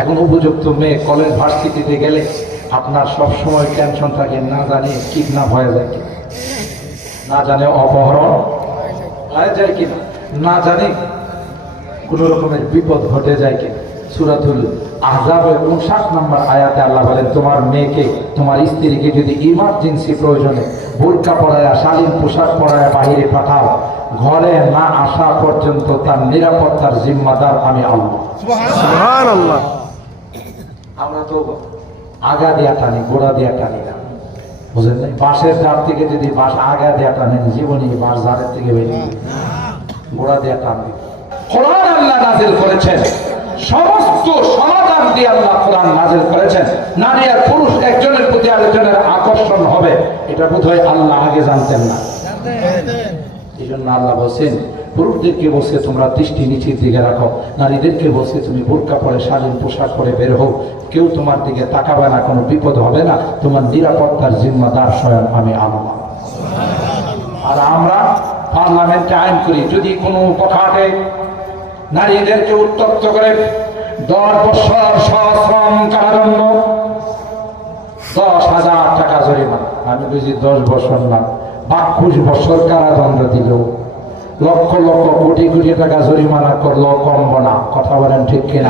এখন উপযুক্ত মেয়ে কলেজ ভার্সিটিতে গেলে আপনার সবসময় টেনশন থাকে, না জানি কিডন্যাপ হয়ে যায় কি, না জানে অপহরণ হয়ে যায় কিনা, না জানি কোন রকমের বিপদ ঘটে যায় কিনা। সূরাতুল আহজাবের 59 নম্বর আয়াতে আল্লাহ বলেন, তোমার মেয়েকে, তোমার স্ত্রীকে যদি ইমার্জেন্সি প্রয়োজনে বোরকা পরায়া, শালীন পোশাক পরায়া বাহিরে পাঠাও, ঘরে না আসা পর্যন্ত তার নিরাপত্তার জিম্মাদার আমি আল্লাহ। সুবহানাল্লাহ। আমরা তো আগা দিয়া টানি, গোড়া দিয়া টানি না, বুঝলেন না? বাঁশের ঝাড় থেকে যদি বাঁশ আগা দিয়া টানেন, জীবনে বাঁশ ঝাড়ের থেকে বেরিয়ে গোড়া দিয়া টানবে। কোরআন আল্লাহ নাযিল করেছেন, সমস্ত সমাধান দিয়ে আল্লাহ কোরআন নাযিল করেছেন। নারী আর পুরুষ একজনের প্রতি আরেকজনের আকর্ষণ হবে, এটা বোধহয় আল্লাহ আগে জানতেন না। এই জন্য আল্লাহ বলছেন, পুরুষদেরকে বলছে তোমরা দৃষ্টি নিচের দিকে রাখো, নারীদেরকে বলছে তুমি বোরকা পরে শালীন পোশাক পরে বের হও, কেউ তোমার দিকে তাকাবে না, কোনো বিপদ হবে না, তোমার নিরাপত্তার জিম্মাদার স্বয়ং আমি আল্লাহ। আর আমরা পার্লামেন্টে আইন করি, যদি কোনো পক্ষাটে নারীদেরকে উত্তপ্ত করে 10 বছর সশ্রম কারাদণ্ড, 10,000 টাকা জরিমানা। আমি বুঝি 10 বছর না, 22 বছর কারাদণ্ড দিল, লক্ষ লক্ষ কোটি কোটি টাকা জরিমানা করলো, কমব না। কথা বলেন ঠিক কিনা?